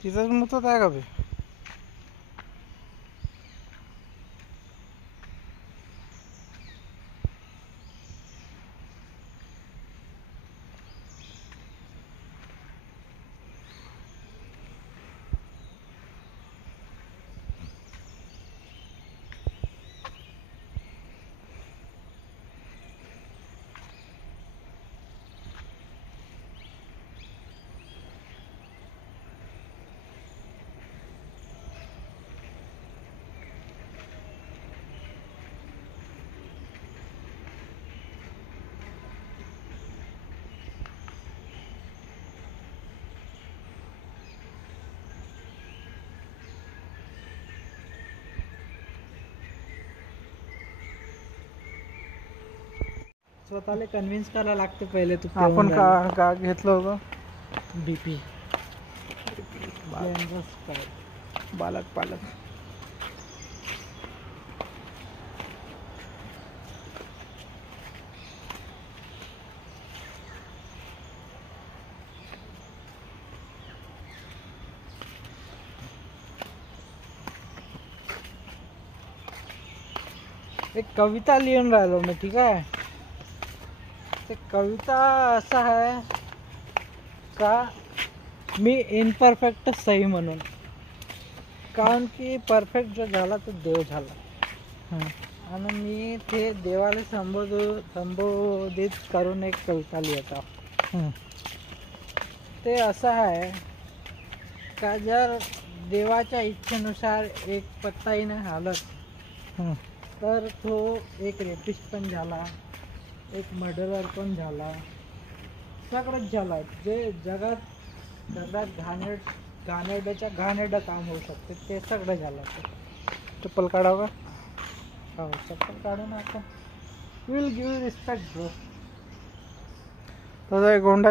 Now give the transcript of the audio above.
तिथंच मुतत आहे का बे? स्वतःला कन्व्हिन्स करायला लागते पहिले. तू आपण का घेतलं होतं? बीपी बालक पालक. एक कविता लिहून राहिलो मी, ठीक आहे. ते कविता असं आहे का, मी इनपरफेक्ट सही म्हणून, कारण की परफेक्ट जो झाला तो देव झाला. आणि मी ते देवाला संबोधित करून एक कविता लिहित. ते असं आहे का, जर देवाच्या इच्छेनुसार एक पत्ताही नाही हालत तर तो एक रेपिस्ट पण झाला, एक मर्डरर पण झाला, सगळंच झाला. जे जगात सगळ्यात घाणेरडं काम होऊ शकते ते सगळं झालं. चप्पल काढावं का? हो, चप्पल काढून आपण विल गिव्ह रिस्पेक्ट ब्रो. तसं गोंडा